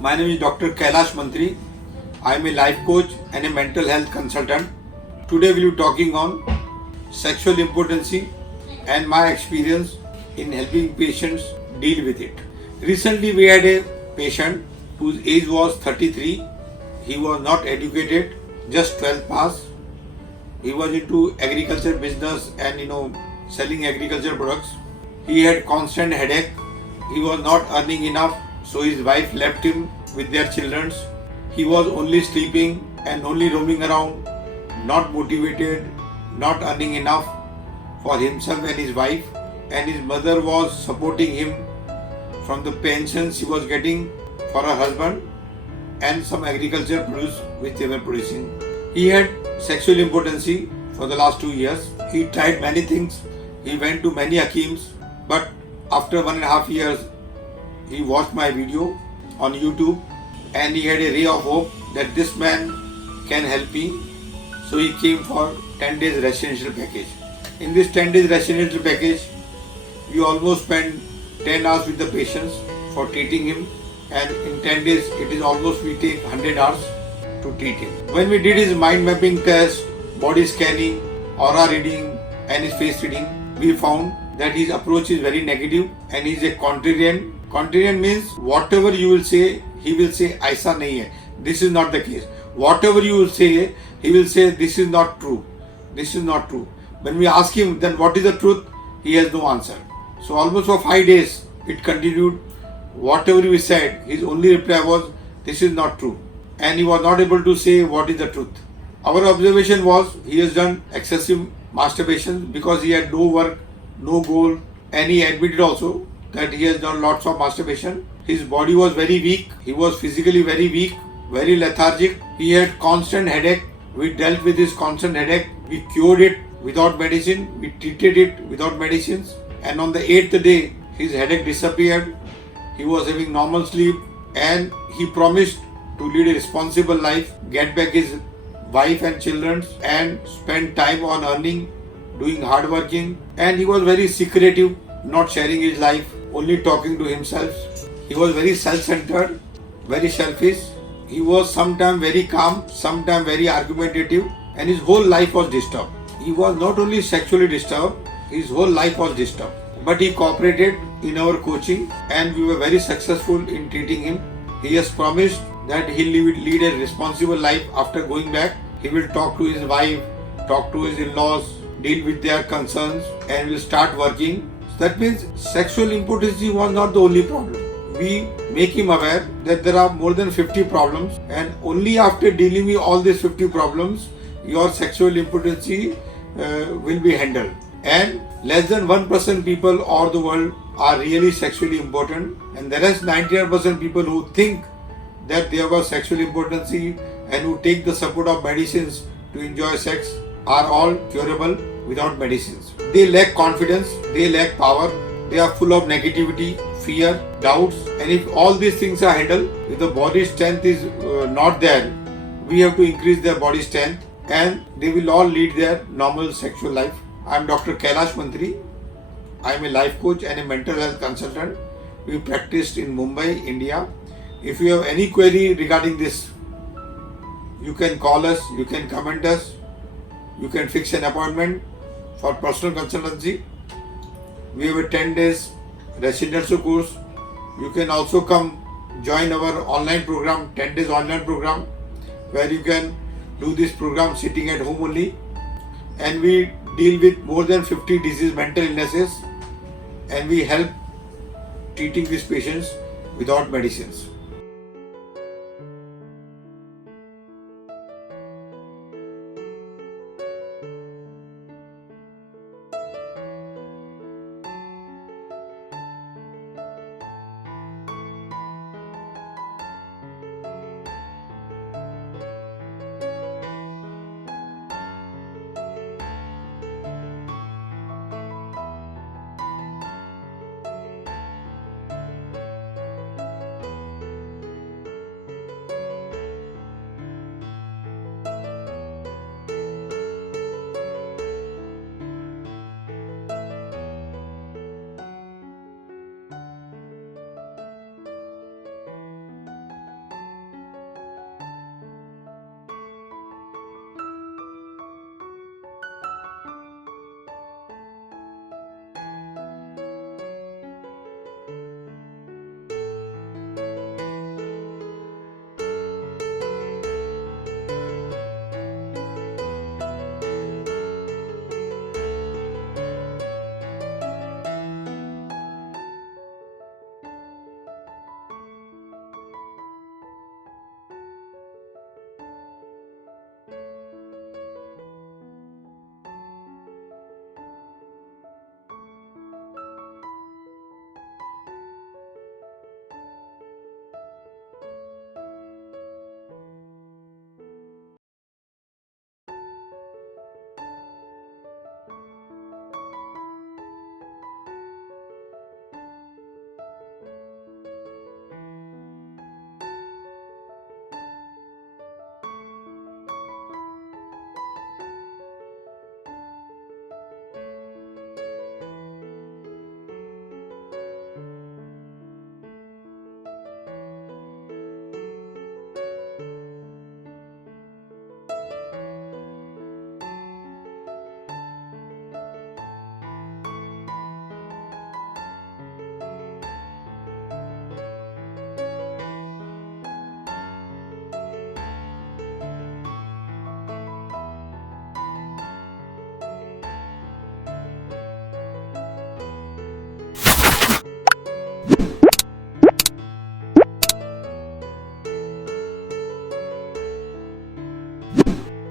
My name is Dr. Kailash Mantry. I am a life coach and a mental health consultant. Today we will be talking on sexual impotency and my experience in helping patients deal with it. Recently we had a patient whose age was 33. He was not educated, just 12 pass. He was into agriculture business and selling agriculture products. He had constant headache. He was not earning enough, so his wife left him with their children. He was only sleeping and only roaming around, not motivated, not earning enough for himself and his wife, and his mother was supporting him from the pension she was getting for her husband and some agriculture produce which they were producing. He had sexual impotency for the last 2 years. He tried many things. He went to many hakims, but after 1.5 years, he watched my video on YouTube and he had a ray of hope that this man can help me. So he came for 10 days residential package. In this 10 days residential package, we almost spent 10 hours with the patients for treating him, and in 10 days it is almost we take 100 hours to treat him. When we did his mind mapping test, body scanning, aura reading and his face reading, we found that his approach is very negative and he is a contrarian. Contrarian means whatever you will say, he will say aisa nahi hai. This is not the case. Whatever you will say, he will say this is not true. This is not true. When we ask him then what is the truth, he has no answer. So almost for 5 days it continued. Whatever we said, his only reply was this is not true, and he was not able to say what is the truth. Our observation was he has done excessive masturbation because he had no work, no goal, and he admitted also that he has done lots of masturbation. His body was very weak. He was physically very weak, very lethargic. He had constant headache. We dealt with his constant headache. We cured it without medicine. We treated it without medicines. And on the 8th day, his headache disappeared. He was having normal sleep and he promised to lead a responsible life, get back his wife and children and spend time on earning, doing hard working. And he was very secretive, not sharing his life, only talking to himself. He was very self-centered, very selfish. He was sometimes very calm, sometimes very argumentative, and his whole life was disturbed. He was not only sexually disturbed, his whole life was disturbed. But he cooperated in our coaching and we were very successful in treating him. He has promised that he will lead a responsible life after going back. He will talk to his wife, talk to his in-laws, deal with their concerns and will start working. So that means sexual impotency was not the only problem. We make him aware that there are more than 50 problems, and only after dealing with all these 50 problems, your sexual impotency will be handled. And less than 1% people all the world are really sexually impotent, and the rest 99% people who think that they have sexual impotency and who take the support of medicines to enjoy sex are all curable without medicines. They lack confidence, they lack power, they are full of negativity, fear, doubts, and if all these things are handled, if the body strength is not there, we have to increase their body strength and they will all lead their normal sexual life. I am Dr. Kailash Mantry. I am a life coach and a mental health consultant. We practiced in Mumbai, India. If you have any query regarding this, you can call us, you can comment us, you can fix an appointment for personal consultancy. We have a 10 days residential course. You can also come join our online program, 10 days online program, where you can do this program sitting at home only. And we deal with more than 50 disease mental illnesses and we help treating these patients without medicines.